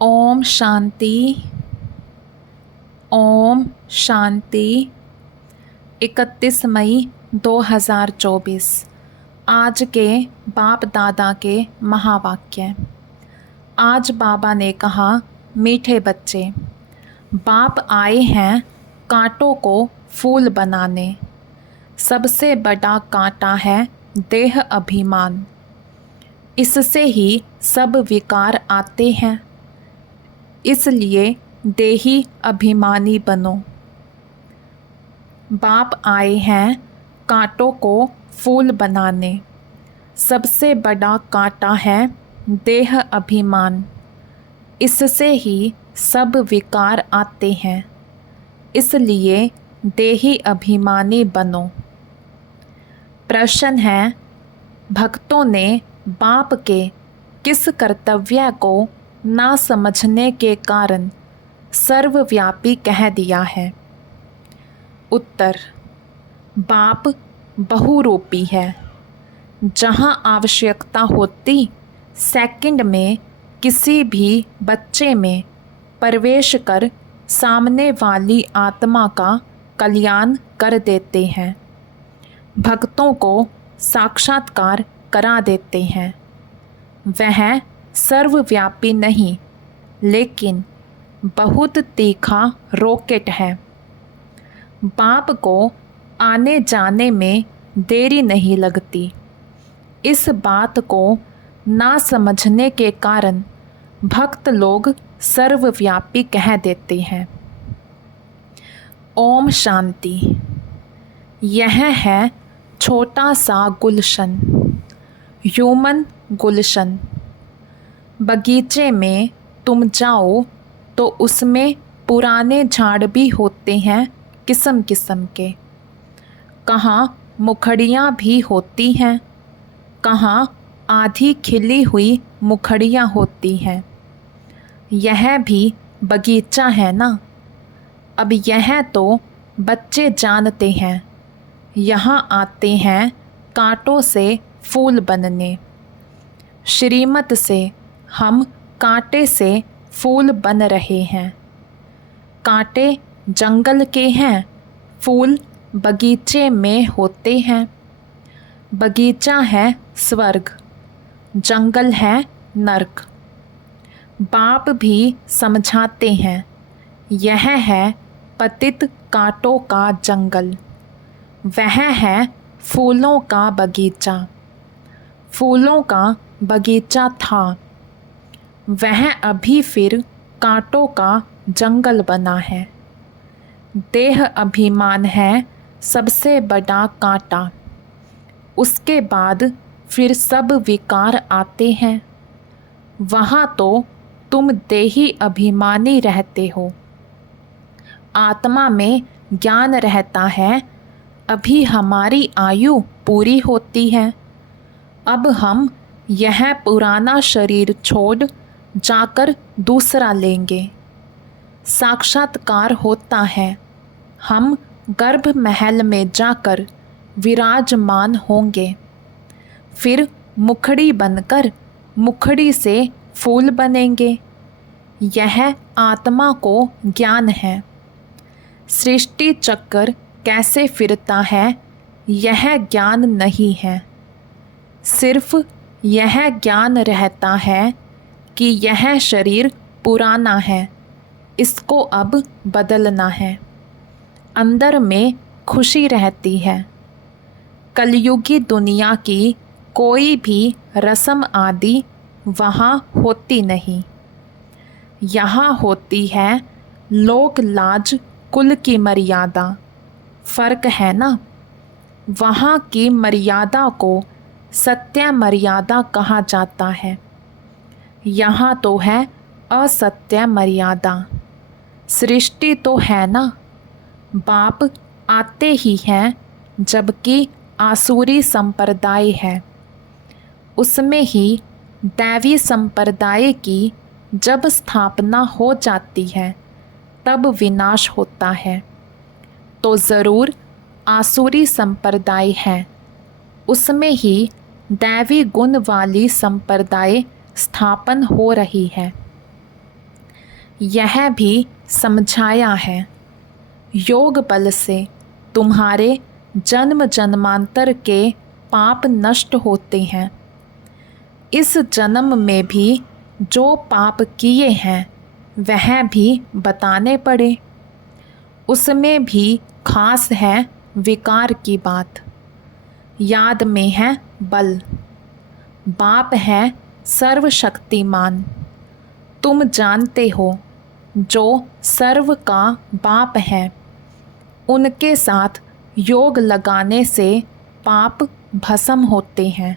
ओम शांति। ओम शांति। 31 मई 2024 आज के बाप दादा के महावाक्य। आज बाबा ने कहा, मीठे बच्चे, बाप आए हैं कांटों को फूल बनाने। सबसे बड़ा कांटा है देह अभिमान। इससे ही सब विकार आते हैं। इसलिए देही अभिमानी बनो। बाप आए हैं कांटों को फूल बनाने। सबसे बड़ा कांटा है देह अभिमान। इससे ही सब विकार आते हैं। इसलिए देही अभिमानी बनो। प्रश्न है, भक्तों ने बाप के किस कर्तव्य को ना समझने के कारण सर्वव्यापी कह दिया है? उत्तर, बाप बहुरूपी है। जहाँ आवश्यकता होती सेकंड में किसी भी बच्चे में प्रवेश कर सामने वाली आत्मा का कल्याण कर देते हैं। भक्तों को साक्षात्कार करा देते हैं। वह सर्वव्यापी नहीं, लेकिन बहुत तीखा रॉकेट है। बाप को आने जाने में देरी नहीं लगती। इस बात को ना समझने के कारण भक्त लोग सर्वव्यापी कह देते हैं। ओम शांति। यह है छोटा सा गुलशन, ह्यूमन गुलशन। बगीचे में तुम जाओ तो उसमें पुराने झाड़ भी होते हैं किस्म किस्म के। कहाँ मुखड़ियाँ भी होती हैं, कहाँ आधी खिली हुई मुखड़ियाँ होती हैं। यह भी बगीचा है ना। अब यह तो बच्चे जानते हैं। यहाँ आते हैं कांटों से फूल बनने। श्रीमत से हम कांटे से फूल बन रहे हैं। कांटे जंगल के हैं, फूल बगीचे में होते हैं। बगीचा है स्वर्ग, जंगल है नरक। बाप भी समझाते हैं, यह है पतित कांटों का जंगल। वह है फूलों का बगीचा। फूलों का बगीचा था, वह अभी फिर कांटों का जंगल बना है। देह अभिमान है सबसे बड़ा कांटा। उसके बाद फिर सब विकार आते हैं। वहाँ तो तुम देही अभिमानी रहते हो। आत्मा में ज्ञान रहता है, अभी हमारी आयु पूरी होती है। अब हम यह पुराना शरीर छोड़ जाकर दूसरा लेंगे। साक्षात्कार होता है, हम गर्भ महल में जाकर विराजमान होंगे। फिर मुखड़ी बनकर मुखड़ी से फूल बनेंगे। यह आत्मा को ज्ञान है। सृष्टि चक्र कैसे फिरता है यह ज्ञान नहीं है। सिर्फ यह ज्ञान रहता है कि यह शरीर पुराना है, इसको अब बदलना है। अंदर में खुशी रहती है। कलयुगी दुनिया की कोई भी रस्म आदि वहाँ होती नहीं। यहाँ होती है लोक लाज कुल की मर्यादा। फ़र्क है ना। वहाँ की मर्यादा को सत्य मर्यादा कहा जाता है। यहाँ तो है असत्य मर्यादा। सृष्टि तो है ना। बाप आते ही हैं जबकि आसुरी संप्रदाय है। उसमें ही दैवी संप्रदाय की जब स्थापना हो जाती है तब विनाश होता है। तो ज़रूर आसुरी संप्रदाय है, उसमें ही दैवी गुण वाली संप्रदाय स्थापन हो रही है। यह भी समझाया है, योग बल से तुम्हारे जन्म जन्मांतर के पाप नष्ट होते हैं। इस जन्म में भी जो पाप किए हैं वह भी बताने पड़े। उसमें भी खास है विकार की बात। याद में है बल, बाप है सर्वशक्तिमान। तुम जानते हो जो सर्व का बाप है, उनके साथ योग लगाने से पाप भस्म होते हैं।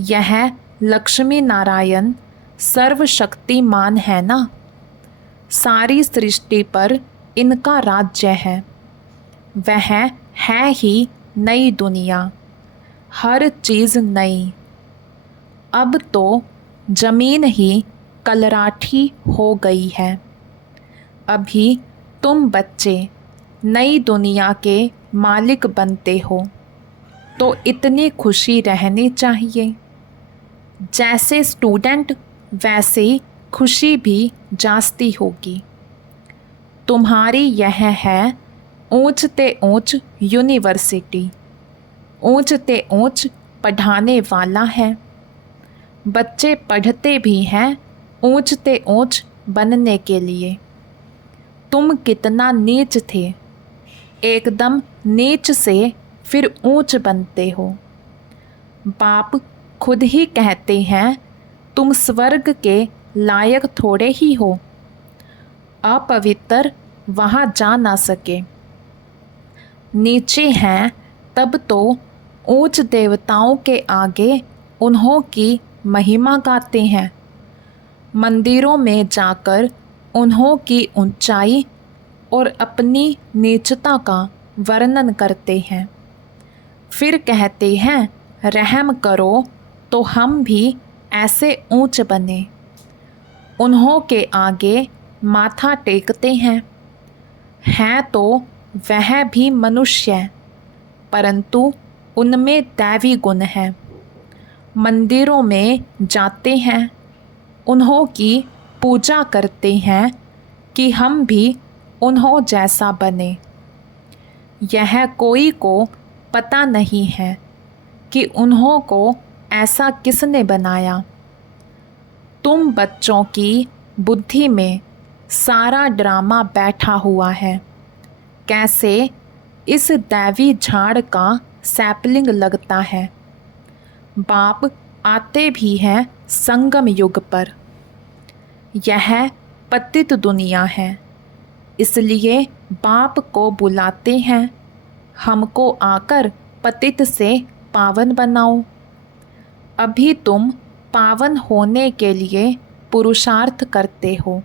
यह लक्ष्मी नारायण सर्वशक्तिमान है ना, सारी सृष्टि पर इनका राज्य है। वह है ही नई दुनिया, हर चीज़ नई। अब तो जमीन ही कलराठी हो गई है। अभी तुम बच्चे नई दुनिया के मालिक बनते हो, तो इतनी खुशी रहनी चाहिए। जैसे स्टूडेंट वैसे ही खुशी भी जास्ती होगी। तुम्हारी यह है ऊंच ते ऊंच यूनिवर्सिटी, ऊंच ते ऊंच पढ़ाने वाला है। बच्चे पढ़ते भी हैं ऊंच ते ऊंच बनने के लिए। तुम कितना नीच थे, एकदम नीच से फिर ऊंच बनते हो। बाप खुद ही कहते हैं तुम स्वर्ग के लायक थोड़े ही हो। अपवित्र वहाँ जा ना सके। नीचे हैं तब तो ऊंच देवताओं के आगे उन्हों की महिमा गाते हैं। मंदिरों में जाकर उन्हों की ऊंचाई और अपनी नीचता का वर्णन करते हैं। फिर कहते हैं रहम करो तो हम भी ऐसे ऊंच बने। उन्हों के आगे माथा टेकते हैं तो वह भी मनुष्य, परंतु उनमें दैवी गुण है। मंदिरों में जाते हैं, उन्हों की पूजा करते हैं कि हम भी उन्हों जैसा बने। यह कोई को पता नहीं है कि उन्हों को ऐसा किसने बनाया। तुम बच्चों की बुद्धि में सारा ड्रामा बैठा हुआ है। कैसे इस दैवी झाड़ का सैपलिंग लगता है। बाप आते भी हैं संगम युग पर। यह पतित दुनिया है, इसलिए बाप को बुलाते हैं हमको आकर पतित से पावन बनाओ। अभी तुम पावन होने के लिए पुरुषार्थ करते हो।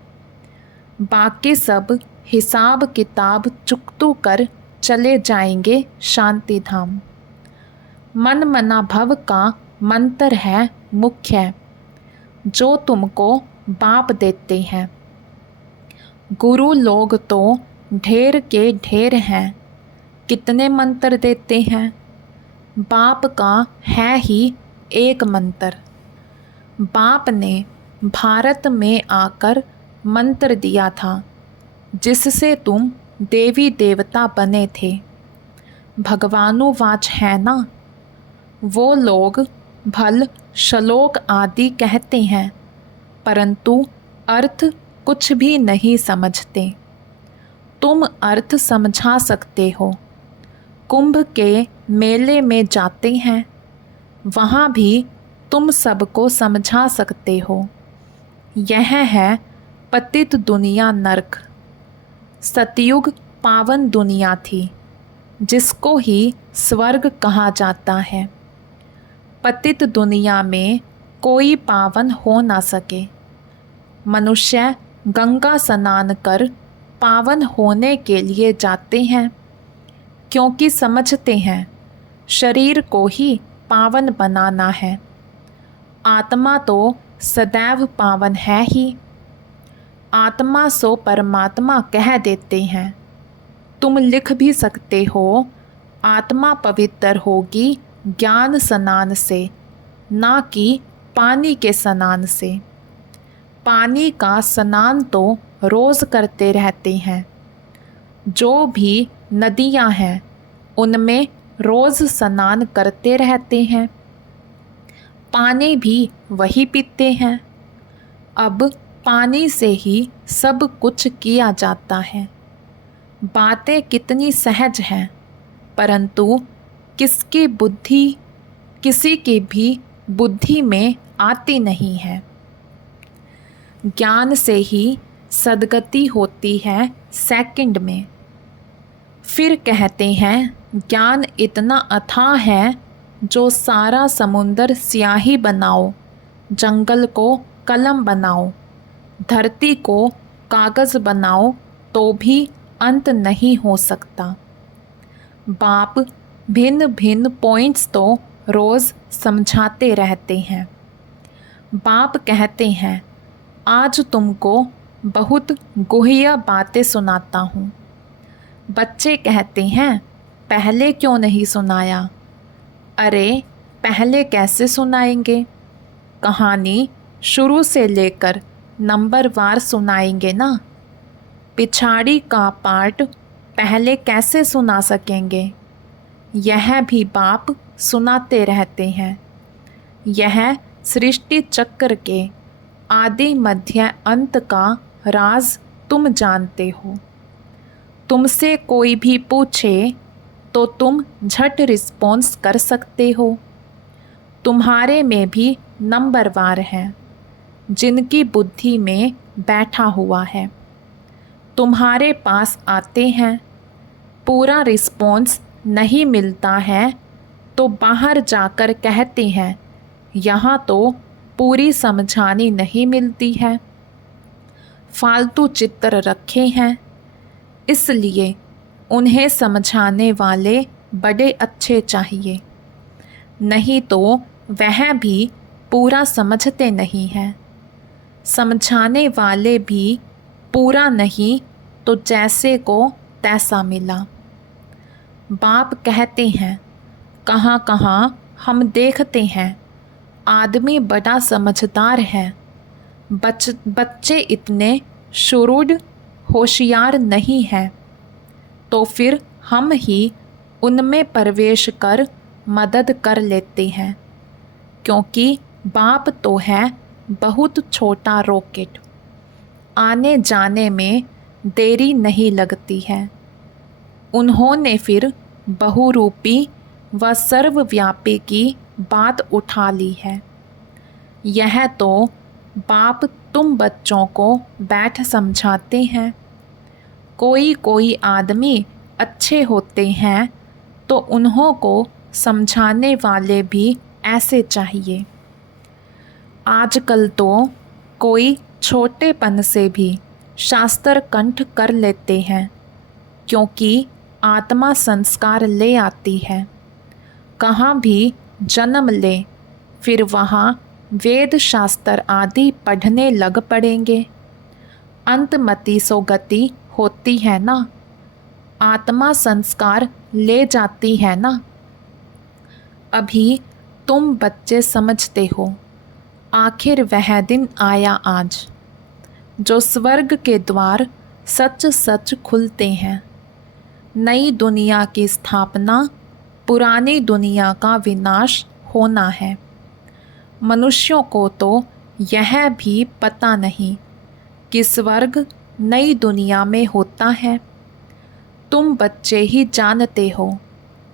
बाकी सब हिसाब किताब चुकतू कर चले जाएंगे शांति धाम। मन मना भव का मंत्र है मुख्य, जो तुमको बाप देते हैं। गुरु लोग तो ढेर के ढेर हैं, कितने मंत्र देते हैं। बाप का है ही एक मंत्र। बाप ने भारत में आकर मंत्र दिया था, जिससे तुम देवी देवता बने थे। भगवानुवाच है ना। वो लोग भल श्लोक आदि कहते हैं, परंतु अर्थ कुछ भी नहीं समझते। तुम अर्थ समझा सकते हो। कुंभ के मेले में जाते हैं, वहाँ भी तुम सबको समझा सकते हो। यह है पतित दुनिया नरक। सतयुग पावन दुनिया थी, जिसको ही स्वर्ग कहा जाता है। पतित दुनिया में कोई पावन हो ना सके। मनुष्य गंगा स्नान कर पावन होने के लिए जाते हैं, क्योंकि समझते हैं शरीर को ही पावन बनाना है। आत्मा तो सदैव पावन है ही। आत्मा सो परमात्मा कह देते हैं। तुम लिख भी सकते हो, आत्मा पवित्र होगी ज्ञान स्नान से, ना कि पानी के स्नान से। पानी का स्नान तो रोज़ करते रहते हैं। जो भी नदियाँ हैं उनमें रोज़ स्नान करते रहते हैं, पानी भी वही पीते हैं। अब पानी से ही सब कुछ किया जाता है। बातें कितनी सहज हैं, परंतु किसी की भी बुद्धि में आती नहीं है। ज्ञान से ही सद्गति होती है सेकंड में। फिर कहते हैं ज्ञान इतना अथाह है, जो सारा समुंदर स्याही बनाओ, जंगल को कलम बनाओ, धरती को कागज़ बनाओ तो भी अंत नहीं हो सकता। बाप भिन्न भिन्न पॉइंट्स तो रोज़ समझाते रहते हैं। बाप कहते हैं आज तुमको बहुत गुह्य बातें सुनाता हूँ। बच्चे कहते हैं पहले क्यों नहीं सुनाया? अरे पहले कैसे सुनाएंगे? कहानी शुरू से लेकर नंबर वार सुनाएंगे ना। पिछाड़ी का पार्ट पहले कैसे सुना सकेंगे? यह भी बाप सुनाते रहते हैं। यह सृष्टि चक्र के आदि मध्य अंत का राज तुम जानते हो। तुमसे कोई भी पूछे तो तुम झट रिस्पॉन्स कर सकते हो। तुम्हारे में भी नंबरवार हैं, जिनकी बुद्धि में बैठा हुआ है, तुम्हारे पास आते हैं। पूरा रिस्पॉन्स नहीं मिलता है तो बाहर जाकर कहते हैं यहाँ तो पूरी समझानी नहीं मिलती है, फालतू चित्र रखे हैं, इसलिए उन्हें समझाने वाले बड़े अच्छे चाहिए, नहीं तो वह भी पूरा समझते नहीं हैं। समझाने वाले भी पूरा नहीं तो जैसे को तैसा मिला। बाप कहते हैं कहाँ कहाँ हम देखते हैं आदमी बड़ा समझदार है, बच्चे इतने शुरूड होशियार नहीं हैं, तो फिर हम ही उनमें प्रवेश कर मदद कर लेते हैं, क्योंकि बाप तो है बहुत छोटा रॉकेट, आने जाने में देरी नहीं लगती है। उन्होंने फिर बहुरूपी व सर्वव्यापी की बात उठा ली है। यह तो बाप तुम बच्चों को बैठ समझाते हैं। कोई कोई आदमी अच्छे होते हैं तो उन्हों को समझाने वाले भी ऐसे चाहिए। आजकल तो कोई छोटेपन से भी शास्त्र कंठ कर लेते हैं, क्योंकि आत्मा संस्कार ले आती है। कहाँ भी जन्म ले फिर वहाँ वेद शास्त्र आदि पढ़ने लग पड़ेंगे। अंतमति सो गति होती है ना, आत्मा संस्कार ले जाती है ना। अभी तुम बच्चे समझते हो, आखिर वह दिन आया आज, जो स्वर्ग के द्वार सच सच खुलते हैं। नई दुनिया की स्थापना, पुरानी दुनिया का विनाश होना है। मनुष्यों को तो यह भी पता नहीं कि स्वर्ग नई दुनिया में होता है। तुम बच्चे ही जानते हो।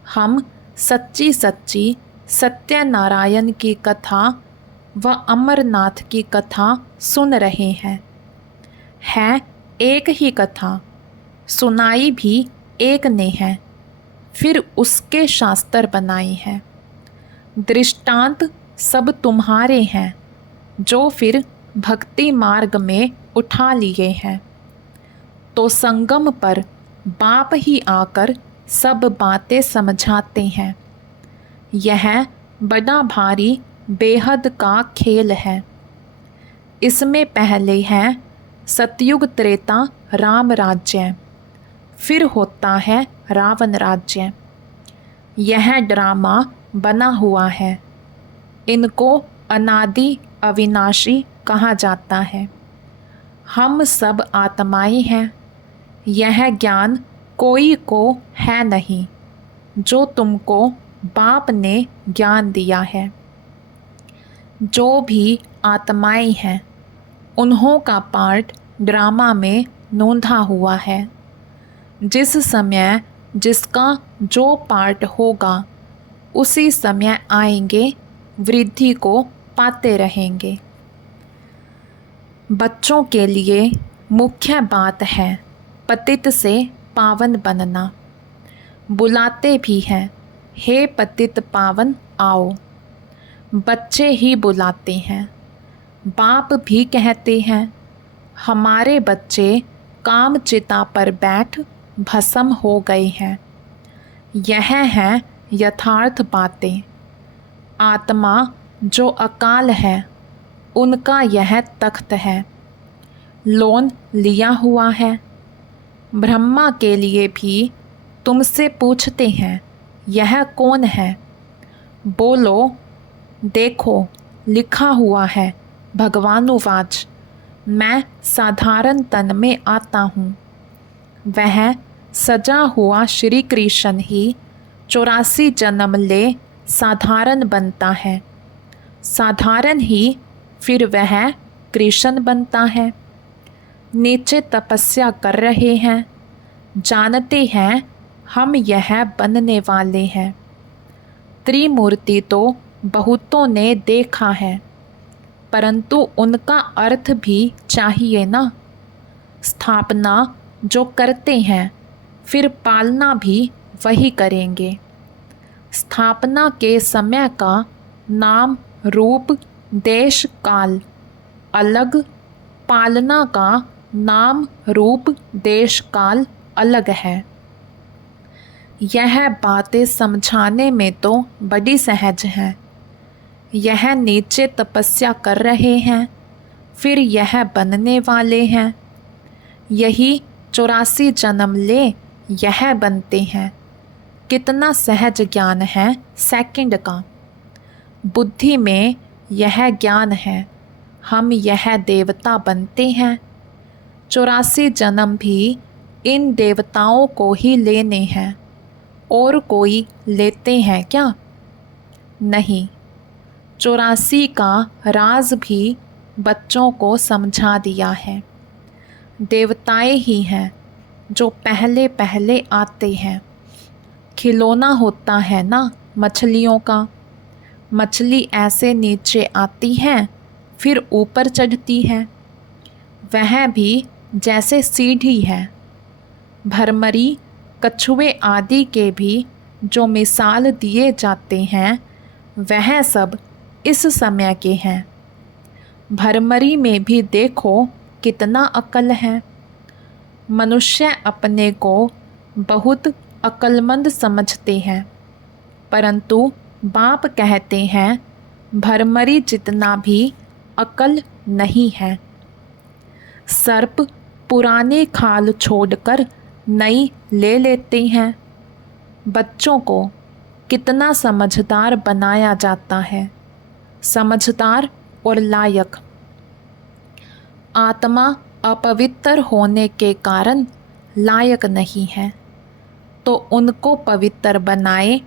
हम सच्ची सच्ची सत्यनारायण की कथा व अमरनाथ की कथा सुन रहे हैं। है एक ही कथा, सुनाई भी एक ने है, फिर उसके शास्त्र बनाए हैं। दृष्टांत सब तुम्हारे हैं, जो फिर भक्ति मार्ग में उठा लिए हैं। तो संगम पर बाप ही आकर सब बातें समझाते हैं। यह बड़ा भारी बेहद का खेल है। इसमें पहले है सतयुग त्रेता राम राज्य, फिर होता है रावण राज्य। यह ड्रामा बना हुआ है। इनको अनादि अविनाशी कहा जाता है। हम सब आत्माएं हैं। यह ज्ञान कोई को है नहीं जो तुमको बाप ने ज्ञान दिया है। जो भी आत्माएं हैं उन्हों का पार्ट ड्रामा में नोंधा हुआ है। जिस समय जिसका जो पार्ट होगा उसी समय आएंगे, वृद्धि को पाते रहेंगे। बच्चों के लिए मुख्य बात है पतित से पावन बनना। बुलाते भी हैं, हे पतित पावन आओ। बच्चे ही बुलाते हैं। बाप भी कहते हैं, हमारे बच्चे काम चिता पर बैठ भस्म हो गए हैं। यह है यथार्थ बातें। आत्मा जो अकाल है उनका यह तख्त है, लोन लिया हुआ है। ब्रह्मा के लिए भी तुमसे पूछते हैं, यह कौन है? बोलो, देखो लिखा हुआ है भगवानुवाच, मैं साधारण तन में आता हूँ। वह सजा हुआ श्री कृष्ण ही 84 जन्म ले साधारण बनता है। साधारण ही फिर वह कृष्ण बनता है। नीचे तपस्या कर रहे हैं, जानते हैं हम यह बनने वाले हैं। त्रिमूर्ति तो बहुतों ने देखा है, परंतु उनका अर्थ भी चाहिए ना। स्थापना जो करते हैं फिर पालना भी वही करेंगे। स्थापना के समय का नाम रूप देश काल अलग, पालना का नाम रूप देश काल अलग है। यह बातें समझाने में तो बड़ी सहज है। यह नीचे तपस्या कर रहे हैं, फिर यह बनने वाले हैं। यही 84 जन्म ले यह बनते हैं। कितना सहज ज्ञान है सेकंड का। बुद्धि में यह ज्ञान है, हम यह देवता बनते हैं। 84 जन्म भी इन देवताओं को ही लेने हैं, और कोई लेते हैं क्या? नहीं। 84 का राज भी बच्चों को समझा दिया है। देवताएं ही हैं जो पहले पहले आते हैं। खिलौना होता है ना मछलियों का। मछली ऐसे नीचे आती है, फिर ऊपर चढ़ती है। वह भी जैसे सीढ़ी है। भरमरी, कछुए आदि के भी जो मिसाल दिए जाते हैं वह सब इस समय के हैं। भरमरी में भी देखो कितना अकल है। मनुष्य अपने को बहुत अक्लमंद समझते हैं, परंतु बाप कहते हैं भरमरी जितना भी अकल नहीं है। सर्प पुरानी खाल छोड़कर नई ले लेते हैं। बच्चों को कितना समझदार बनाया जाता है, समझदार और लायक। आत्मा अपवित्र होने के कारण लायक नहीं है, तो उनको पवित्र बनाए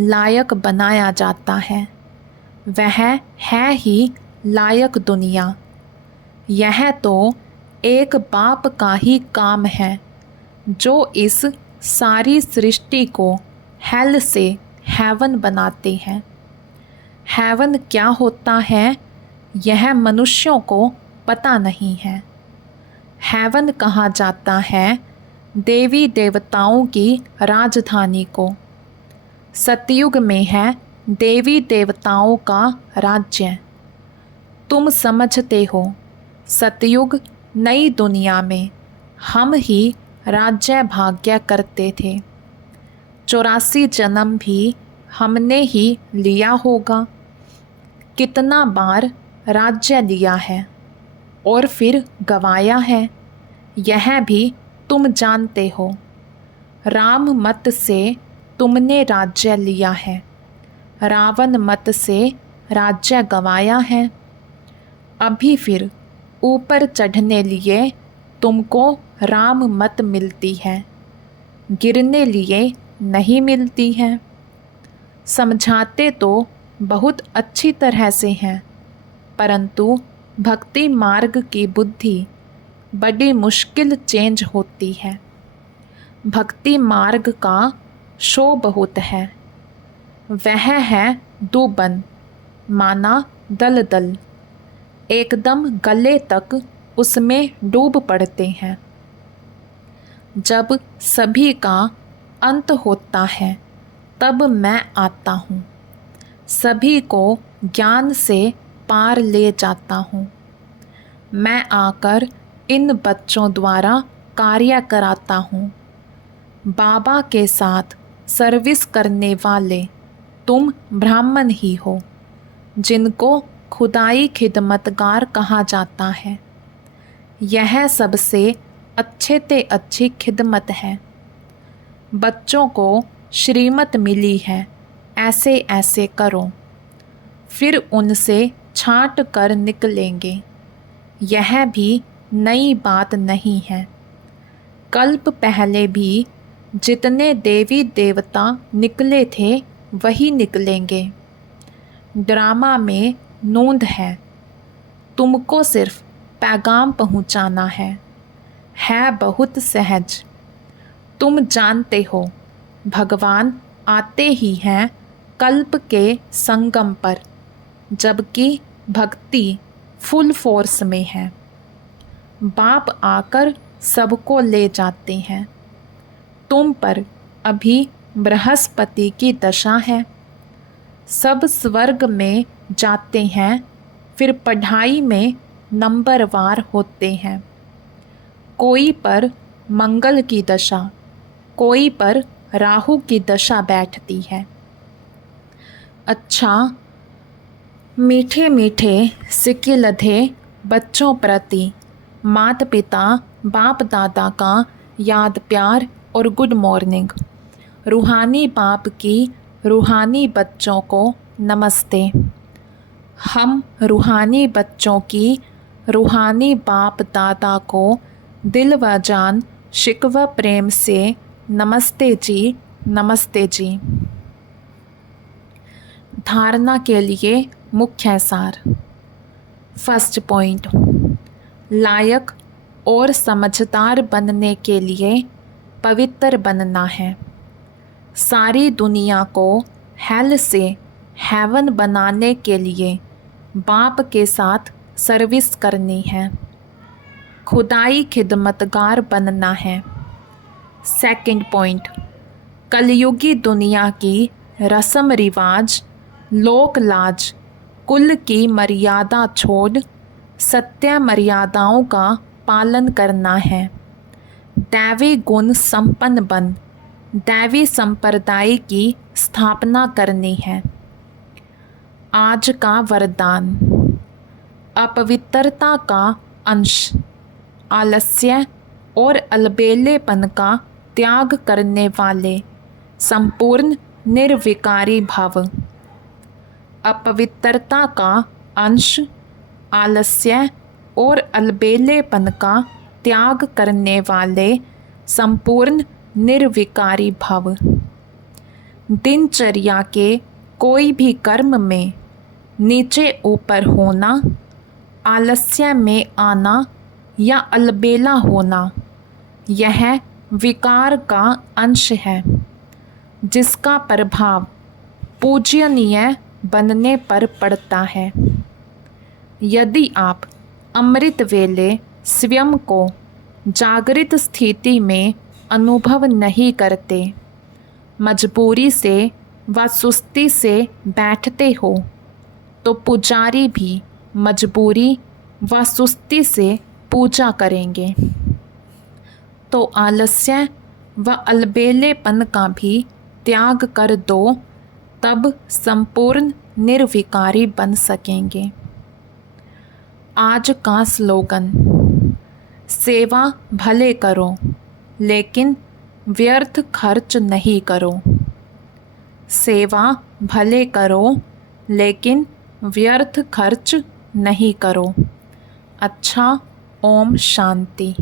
लायक बनाया जाता है। वह है ही लायक दुनिया। यह तो एक बाप का ही काम है जो इस सारी सृष्टि को हेल से हेवन बनाते हैं। हेवन क्या होता है यह मनुष्यों को पता नहीं है। हेवन कहा जाता है देवी देवताओं की राजधानी को। सतयुग में है देवी देवताओं का राज्य। तुम समझते हो सतयुग नई दुनिया में हम ही राज्य भाग्य करते थे। 84 जन्म भी हमने ही लिया होगा। कितना बार राज्य लिया है और फिर गवाया है, यह भी तुम जानते हो। राम मत से तुमने राज्य लिया है, रावण मत से राज्य गवाया है। अभी फिर ऊपर चढ़ने लिए तुमको राम मत मिलती है, गिरने लिए नहीं मिलती है। समझाते तो बहुत अच्छी तरह से हैं, परंतु भक्ति मार्ग की बुद्धि बड़ी मुश्किल चेंज होती है। भक्ति मार्ग का शो बहुत है, वह है दुबन, माना दल दल, एकदम गले तक उसमें डूब पड़ते हैं। जब सभी का अंत होता है तब मैं आता हूँ, सभी को ज्ञान से पार ले जाता हूँ। मैं आकर इन बच्चों द्वारा कार्य कराता हूँ। बाबा के साथ सर्विस करने वाले तुम ब्राह्मण ही हो, जिनको खुदाई खिदमतगार कहा जाता है। यह सबसे अच्छे ते अच्छी खिदमत है। बच्चों को श्रीमत मिली है, ऐसे ऐसे करो, फिर उनसे छांट कर निकलेंगे। यह भी नई बात नहीं है। कल्प पहले भी जितने देवी देवता निकले थे वही निकलेंगे। ड्रामा में नूंद है, तुमको सिर्फ पैगाम पहुंचाना है बहुत सहज। तुम जानते हो भगवान आते ही हैं कल्प के संगम पर, जबकि भक्ति फुल फोर्स में है। बाप आकर सबको ले जाते हैं। तुम पर अभी बृहस्पति की दशा है। सब स्वर्ग में जाते हैं, फिर पढ़ाई में नंबरवार होते हैं। कोई पर मंगल की दशा, कोई पर राहु की दशा बैठती है। अच्छा, मीठे मीठे सिक्के लधे बच्चों प्रति माता पिता बाप दादा का याद प्यार और गुड मॉर्निंग। रूहानी बाप की रूहानी बच्चों को नमस्ते। हम रूहानी बच्चों की रूहानी बाप दादा को दिल व जान शिकवा प्रेम से नमस्ते जी, नमस्ते जी। धारणा के लिए मुख्य सार। फर्स्ट पॉइंट, लायक और समझदार बनने के लिए पवित्र बनना है। सारी दुनिया को हेल से हेवन बनाने के लिए बाप के साथ सर्विस करनी है। खुदाई खिदमतगार बनना है। सेकंड पॉइंट, कलयुगी दुनिया की रस्म रिवाज, लोक लाज, कुल की मर्यादा छोड़ सत्य मर्यादाओं का पालन करना है। दैवी गुण संपन्न बन दैवी संप्रदाय की स्थापना करनी है। आज का वरदान, अपवित्रता का अंश, आलस्य और अलबेलेपन का त्याग करने वाले संपूर्ण निर्विकारी भव। अपवित्रता का अंश, आलस्य और अलबेलेपन का त्याग करने वाले संपूर्ण निर्विकारी भव। दिनचर्या के कोई भी कर्म में नीचे ऊपर होना, आलस्य में आना या अलबेला होना, यह विकार का अंश है, जिसका प्रभाव पूजनीय बनने पर पड़ता है। यदि आप अमृत वेले स्वयं को जागृत स्थिति में अनुभव नहीं करते, मजबूरी से व सुस्ती से बैठते हो, तो पुजारी भी मजबूरी व सुस्ती से पूजा करेंगे। तो आलस्य व अलबेलेपन का भी त्याग कर दो, तब संपूर्ण निर्विकारी बन सकेंगे। आज का स्लोगन, सेवा भले करो लेकिन व्यर्थ खर्च नहीं करो। सेवा भले करो लेकिन व्यर्थ खर्च नहीं करो। अच्छा। ओम शांति।